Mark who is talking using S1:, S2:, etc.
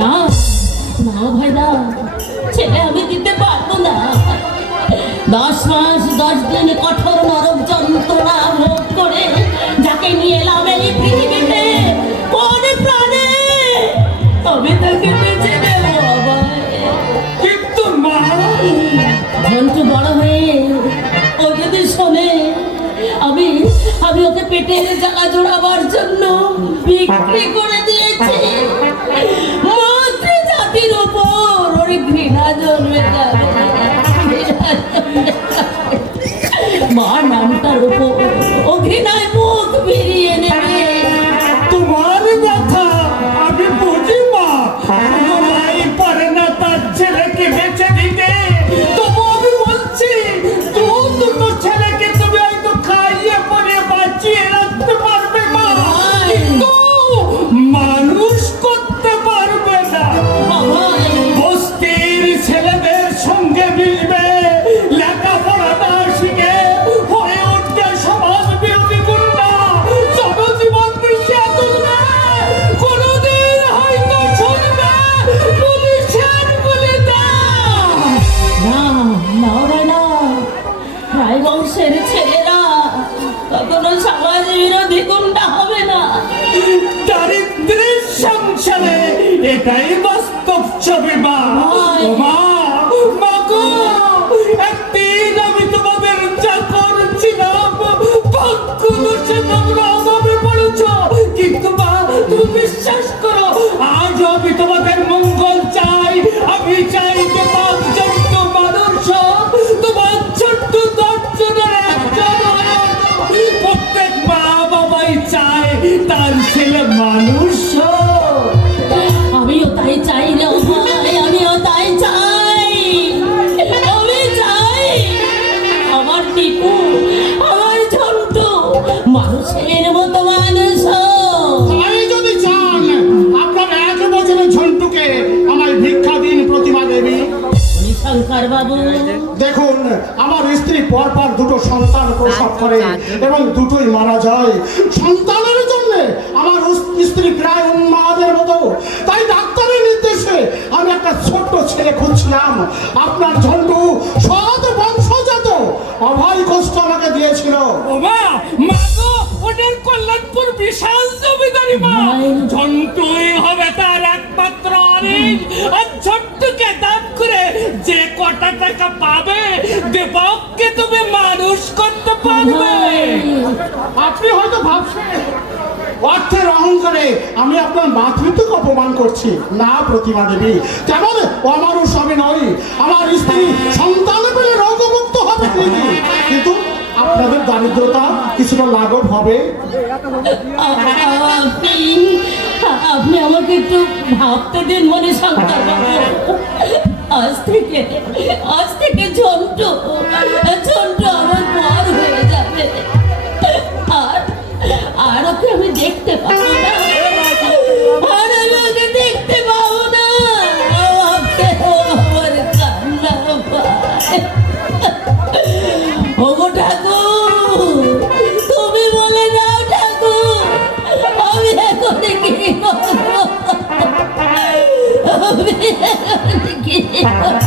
S1: না না ভাই, না। ছেলে আমি দিতে পারব না। দশ মাস, দশ দিন কঠোর নরক যন্ত্রণা ভোগ করে যাকে নিয়ে এলাম এই পৃথিবীতে তবে তাকে বেঁচে দেবো বড় হয়ে ও শোনে, আমি আমি ওকে পেটের জ্বালা জোড়াবার জন্য বিক্রি করে দিয়েছি
S2: দারিদ্রের সংসারে এটাই বাস্তব ছবি মা তার ছেলে মানুষ।
S1: আমিও তাই চাই রে ভাই আমিও তাই চাই। আমি চাই আমার টিপু আমার ঝন্টু মানুষের মতো মানুষ। হোক।
S3: যদি চান আপনার এক বছরের ঝন্টুকে আমায় ভিক্ষা দিন প্রতিমা দেবী।
S1: শঙ্কর বাবু।
S3: দেখুন আমার স্ত্রী পরপর দুটো সন্তান প্রসব করে এবং দুটোই মারা যায়। সন্তানের জন্য আমার উস- স্ত্রী প্রায় উন্মাদের মতো তাই ডাক্তারের নির্দেশে আমি একটা ছোট্ট ছেলে খুঁজছিলাম আপনার ঝন্টু সৎ বংশজাত। অভয় কষ্ট আমাকে দিয়েছিল।
S2: ও মা মা ওদের কল্যাণপুর বিশাল জমিদারি মা। ঝন্টুই হবে তার একমাত্র অরিজ আর ঝন্টুকে করে যে কটা টাকা পাবে দেবককে তুমি মানুষ করতে পারবে।
S3: আপনি হয়তো ভাবছেন অর্থের আমি আপনার মাতৃত্বকে অপমান করছি, না প্রতিমা দেবী। তেমন অমানুষ আমি নই আমার স্ত্রী সন্তান পেলে রোগমুক্ত হবে কিন্তু আপনাদের দারিদ্রতা কিছুটা লাঘব হবে।
S1: আপনি আমাকে একটু ভাবতে দিন মনে বাবু আজ থেকে আজ থেকে ঝন্টু ঝন্টু আমার হয়ে যাবে। আর ওকে আমি দেখতে পাবো Thank you.